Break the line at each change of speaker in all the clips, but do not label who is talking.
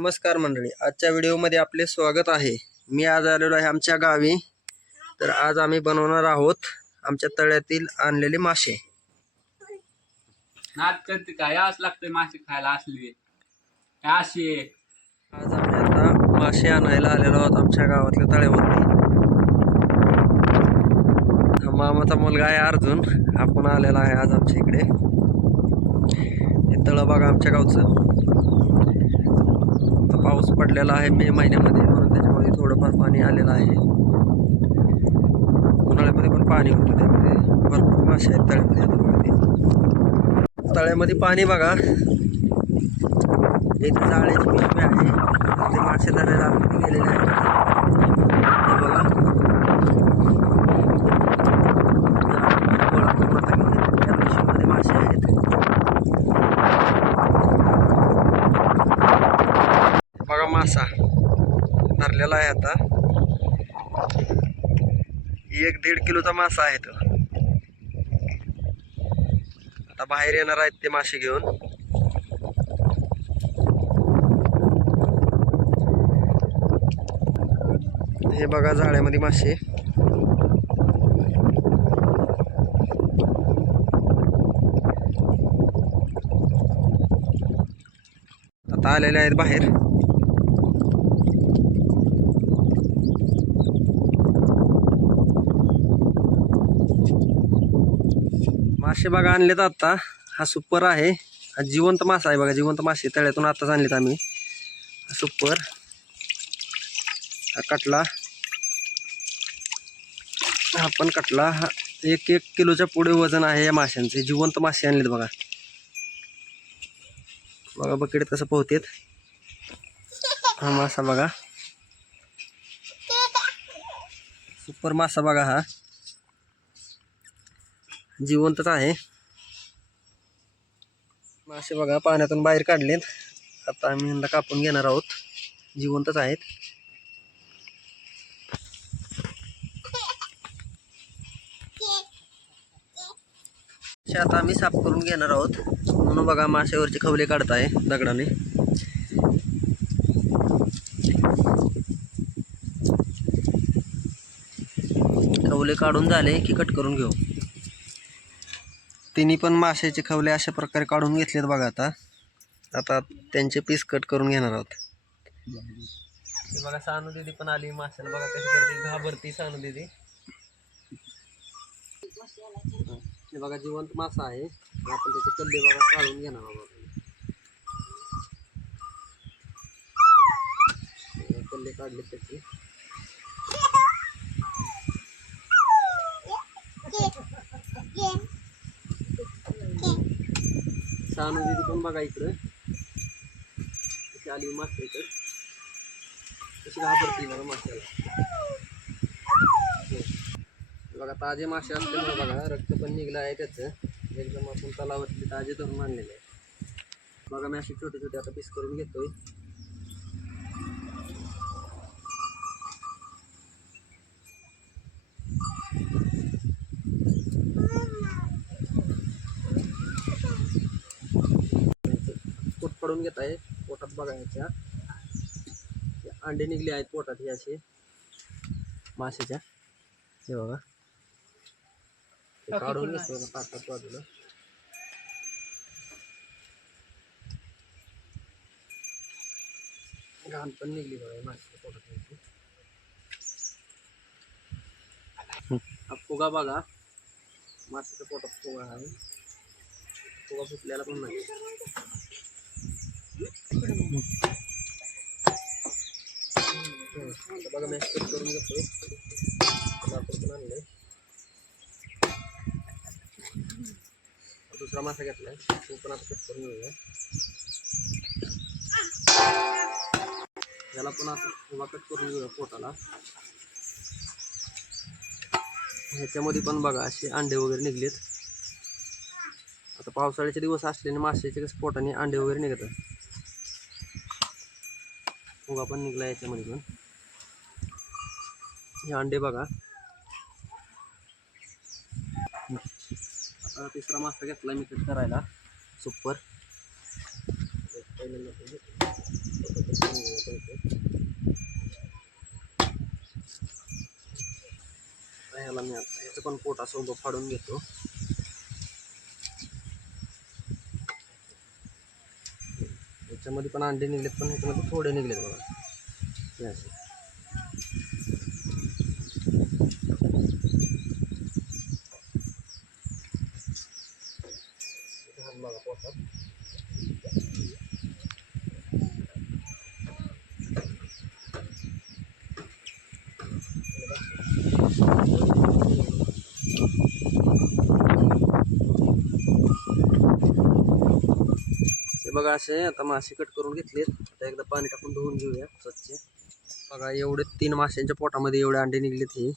नमस्कार मंडळी आजच्या व्हिडिओमध्ये आपले स्वागत आहे. मी आज आलेलो आहे आमच्या गावी. तर आज आम्ही बनवणार आहोत आमच्या तळ्यातील आणलेले मासे.
नाद करते काय? यावंच लागतंय मासे खायला असली.
आज आम्ही आता मासे आणायला आलेलो आहोत आमच्या गावातल्या तळ्यावरती. हा मामाचा मुलगा आहे अर्जुन. आपण आलेला आहे आज आमच्या इकडे. हे तळं बघा आमच्या गावचं. पाऊस पडलेला आहे मे महिन्यामध्ये म्हणून त्याच्यामध्ये थोडंफार पाणी आलेलं आहे. उन्हाळ्यामध्ये पण पाणी होतं त्यामध्ये भरपूर मासे आहेत तळ्यामध्ये आता तळ्यामध्ये पाणी बघा. इथे जाळ्याची पिशवी आहे. ते मासे धरायला गेलेले आहेत हे बघा गोळा करून आता घेऊन येतात. त्या पिशवीमध्ये मासे आहेत बघा मासा धरलेला आहे आता. एक दीड किलोचा मासा आहे तो. आता बाहेर येणार आहेत ते मासे घेऊन. हे बघा जाळ्यामध्ये मासे. आता आलेले आहेत बाहेर. मासे बघा आणलेत आता. हा सुपर आहे. हा जिवंत मासा आहे बघा जिवंत मासे तळ्यातून आताच आणलेत आम्ही. हा सुपर. हा कटला. हा पण कटला. हा एक एक किलोच्या पुढे वजन आहे या माशांचे. जिवंत मासे आणलेत बघा. बघा बकेट कसं पोहतेत. हा मासा बघा. सुपर मासा बघा हा. जिवंतच आहे. मासे बघा पाण्यातून बाहेर काढलेत. आता आम्ही यांना कापून घेणार आहोत. जिवंतच आहेत. आता आम्ही साफ करून घेणार आहोत. म्हणून बघा माशावरचे खवले काढत आहे दगडाने. खवले काढून झाले की कट करून घेऊ. तिन्ही पण माशाचे खवले अशा प्रकारे काढून घेतलेत बघा आता. आता त्यांचे पीस कट करून घेणार आहोत. बघा सानू दिदी पण आली माशाला. बघा कशी करते. घाबरती सानू दिदी. हे बघा जिवंत मासा आहे. आपण त्याचे कल्ले बघा काढून घेणार आहोत. कल्ले काढले त्याचे. सानू दिदी पण बघा इकडं. कशी आली मासा इकडं. तशी घाबरती बघा माशाला. बघा ताजे मासे असल्यामुळे बघा रक्त पण निघलं आहे त्याचं. एकदम आपण तलावातले ताजे धरून आणलेले आहे बघा मी असे छोटे छोटे आता पीस करून घेतोय. पडून घेत आहे पोटात बघायच्या. अंडे निघले आहेत पोटात हे असे माशाच्या. हे बघा. काढून घेतो पाटात बाजूला. घाण पण निघली बघा माशाच्या पोटात हा फुगा बघा. माशाच्या पोटात फुगा आहे. फुगा फुटलेला पण नाही. बघा मॅश कट करून घेतो लाकूड पण दुसरा मासा घेतलाय तो पण आता कट करून घेऊया याला पण असं उभा कट करून घेऊया पोटाला ह्याच्यामध्ये पण बघा असे अंडे वगैरे निघलेत. आता पावसाळ्याचे दिवस असल्याने माशाचे कसं पोटाने अंडे वगैरे निघतात. फुगा पण निघला याच्यामध्ये पण हे अंडे बघा. आता तिसरा मासा घेतला मी कट करायला. सुपर. ह्याला मी ह्याचं पण पोटासोबत फाडून घेतो. याच्यामध्ये पण अंडे निघलेत पण याच्यामध्ये थोडे निघलेत बघा. असे. बघा पोटात. बघा असे आता मासे कट करून घेतलेत. आता एकदा पाणी टाकून धुवून घेऊया स्वच्छ. बघा एवढे तीन माशांच्या पोटामध्ये एवढे अंडे निघलेत हे.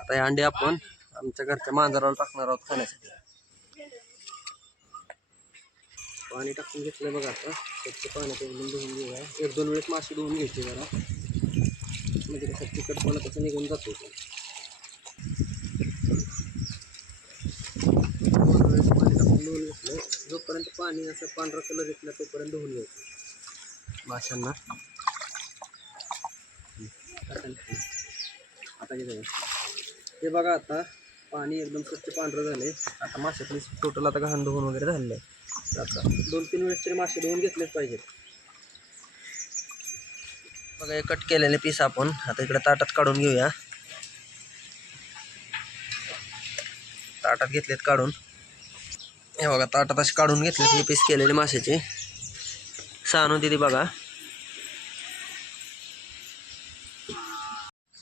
आता हे अंडे आपण आमच्या घरच्या मांजराला टाकणार आहोत खाण्यासाठी. पाणी टाकून घेतलं बघा आता. स्वच्छ पाण्यात एकदम धुवून घेऊया. एक दोन वेळेस मासे धुवून घ्यायचे जरा. म्हणजे कसं पण त्याचा निघून जातो तो. दोन वेळेस पाणी टाकून धुवून घेतलं जोपर्यंत पाणी असं पांढरा कलर येतला तोपर्यंत धुवून घ्यायचं माशांना. आता हे बघा. हे बघा आता पाणी एकदम स्वच्छ पांढरं झालंय. आता माशातली टोटल आता घाण धुवून वगैरे झालेलं आहे. आता दोन तीन वेळेस तरी मासे धुवून घेतलेच पाहिजेत. बघा हे कट केलेले पीस आपण. आता इकडे ताटात काढून घेऊया. ताटात घेतलेत काढून. हे बघा ताटात असे काढून घेतले हे पीस केलेले माशाचे. सानू दिदी बघा.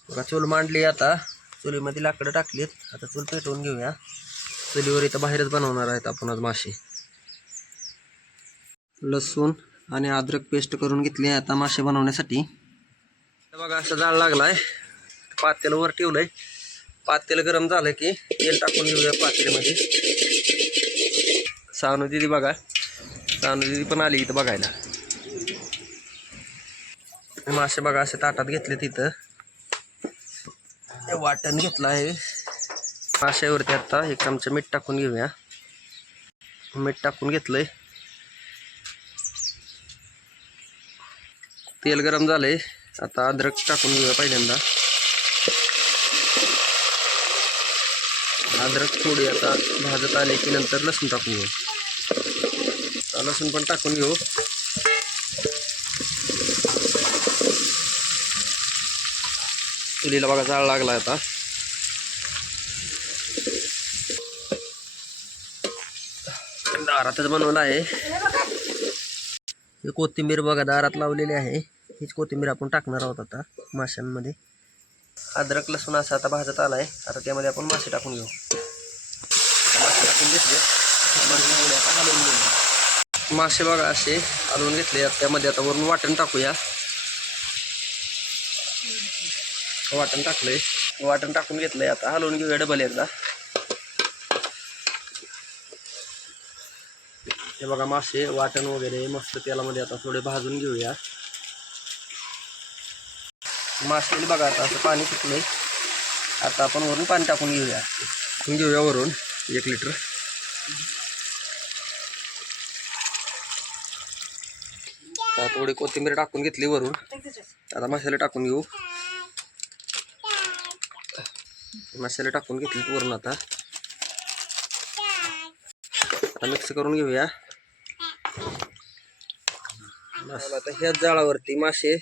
बघा चूल मांडली आता. चुलीमध्ये लाकडं टाकलीत. आता चूल पेटवून घेऊया. चुलीवर इथं बाहेरच बनवणार आहेत आपण आज मासे. लसूण आणि अद्रक पेस्ट करून घेतली आता मासे बनवण्यासाठी. बघा असं जाळ लागलाय. पातेलं वर ठेवलंय. पातेलं गरम झालं की तेल टाकून घेऊया पातेलमध्ये. सानू दिदी बघा. सानू दिदी पण आली इथं बघायला. मासे बघा असे ताटात घेतले तिथं वाटण घेतलं आहे. माशावरती आता एक आमचं मीठ टाकून घेऊया. मीठ टाकून घेतलंय. तेल गरम झालंय. आता अद्रक टाकून घेऊया पहिल्यांदा. अद्रक थोडी आता भाजत आले की नंतर लसूण टाकून घेऊ. लसूण पण टाकून घेऊ. चुलीला बघा जाळ लागला आता. दारातच बनवला आहे. ही कोथिंबीर बघा दारात लावलेली आहे. हीच कोथिंबीर आपण टाकणार आहोत आता माशांमध्ये. अद्रक लसूण असा आता भाजत आलाय. आता त्यामध्ये आपण मासे टाकून घेऊ. मासे घेतले आता हलवून घेऊया. मासे बघा असे हलवून घेतले. आता त्यामध्ये आता वरून वाटण टाकूया. वाटण टाकलंय. वाटण टाकून घेतलंय. आता हलवून घेऊया डबल एकदा. हे बघा मासे वाटण वगैरे मस्त तेलामध्ये आता थोडे भाजून घेऊया. मासे बघा आता असं पाणी सुटलंय. आता आपण वरून पाणी टाकून घेऊया. घेऊया वरून. एक लिटर. आता थोडी कोथिंबीर टाकून घेतली वरून. आता मसाले टाकून घेऊ. मसाले टाकून घेतले वरून आता. आता मिक्स करून घेऊया. आता ह्याच जाळावरती मासे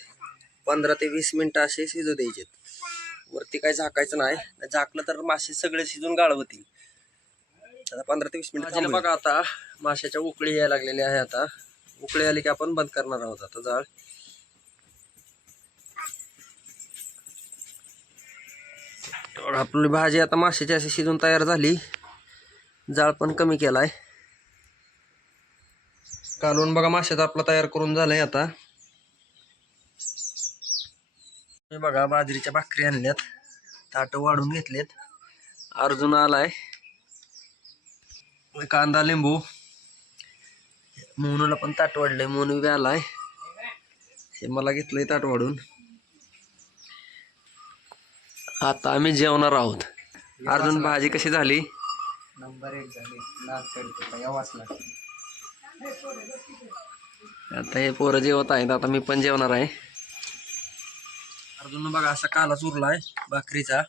पंधरा ते वीस मिनिटं असे शिजू द्यायचे वरती काय झाकायचं नाही. झाकलं तर मासे सगळे शिजून गाळवतील. होतील आता पंधरा ते वीस मिनिट बघा आता माशाच्या उकळी यायला लागलेल्या आहे आता. उकळी आली की आपण बंद करणार आहोत आता जाळ. तर आपली भाजी आता माशाची अशी शिजून तयार झाली. जाळ पण कमी केलाय. कालवण बघा माशाचा आपला तयार करून झालाय आता. हे बघा बाजरीच्या भाकरी आणल्यात. ताट वाढून घेतलेत. अर्जुन आलाय. कांदा लिंबू. मोनूला पण ताट वाढलंय. मोनू बी आलाय. हे मला घेतलंय ताट वाढून. आता आम्ही जेवणार आहोत. अर्जुन भाजी कशी झाली?
नंबर एक झाले.
आता हे पोरं जेवत आहेत. आता मी पण जेवणार आहे. अर्जुन बघा असा कालाच उरलाय भाकरीचा.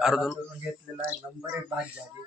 अर्जुन.
घेतलेला आहे. नंबर एक भाजी झाली.